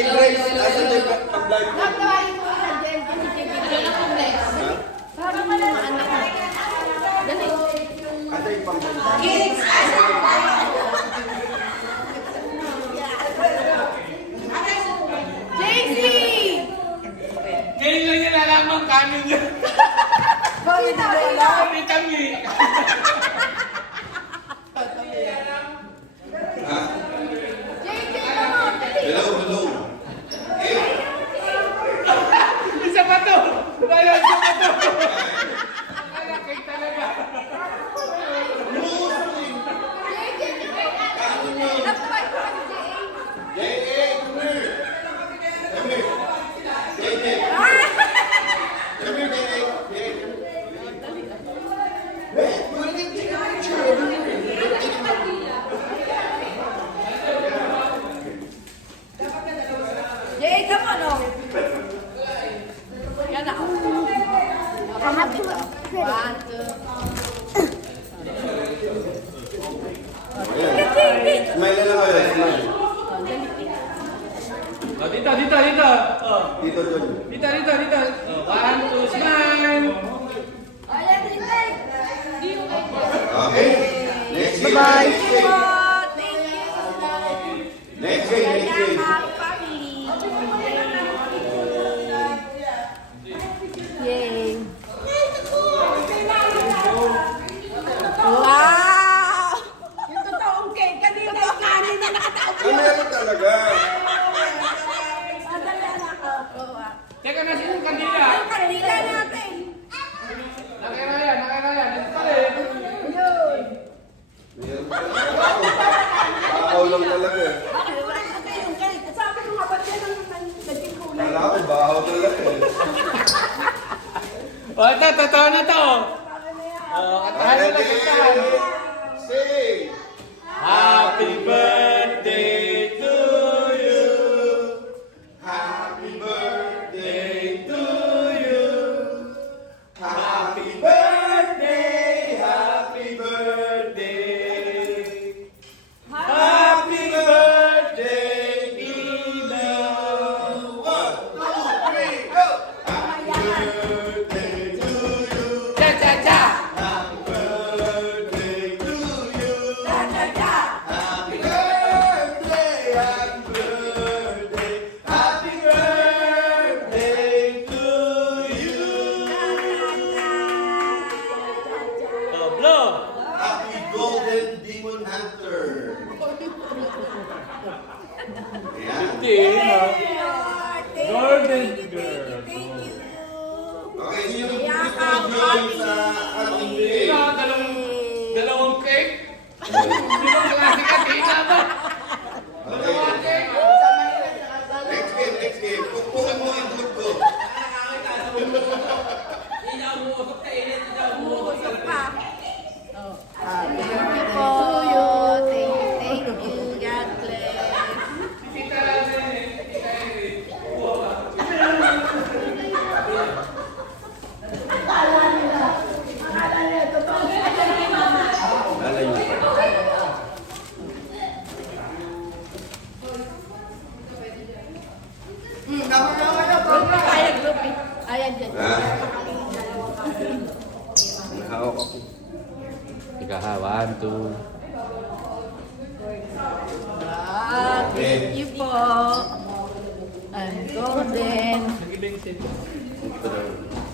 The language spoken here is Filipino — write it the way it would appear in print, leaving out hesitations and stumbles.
Kay Grace, asan tayo pag-live mo? Gagawin ko na dyan. Para pala mga anak mo. Dali. Asa yung pang-live? Kids! JC! Ngayon lang niya nalaman kanin niya. Bakit na wala? Kami kami. Ha? JC, come on! Hello, hello. Isa pa to. Wala, isa pa to. Wala, kayo talaga. Nagtawag ko kami, JA. Come here. Come here. Come here, Wait, you want to take a picture? JA, come on, oh. Yan na, oh. One, two. Smile na lang kayo, smile. Oh, dito, dito, dito. Oh. Dito, John. Dito, dito, dito. Oh, 1, 2, smile. Okay. Next game. Bye-bye. Next game. Thank you. Next game, next game. Yay. Wow! Yung totoong cake. Kanina yung kanin na nakataon. Ano talaga? Madali anak ko. Teka na sino kandila. Yung kanila natin. Nakiraya, nakiraya. Dito pa rin. Yun. Meron pa lang. Bahaw lang talaga eh. Bakit wala ka yung cake? Sabi ko nga ba't yan ang naging kulay? Kala ko bahaw talaga eh. Oh, ito, totoo na to. Oh, katahan mo lang, katahan. Say! Happy birthday to you. Happy birthday To you. Happy birthday! Happy birthday. Happy birthday, Ina. 1, 2, 3, go! Happy birthday to you! Cha cha cha. Happy birthday to you! Da-da-da. Happy birthday! Happy birthday! Happy birthday to you! Oh, blow. Happy Golden Demon Hunter! Ayan. Hindi, no? Golden girl. Thank you. Okay, sino Yakap, gusto join happy. sa ating game? Dalawang cake. Ibang klase ka, tina ba? Dalawang Okay. cake. Next game. Pukpukan mo yung itlog ko. Usap pa. Thank you po. Thank you. God bless. Lalayo pa. Ayan, groupie. Ayan dyan. Ha? Hawak ako. Ika ha, 1, 2. Thank you po. I'm golden. Ito daw.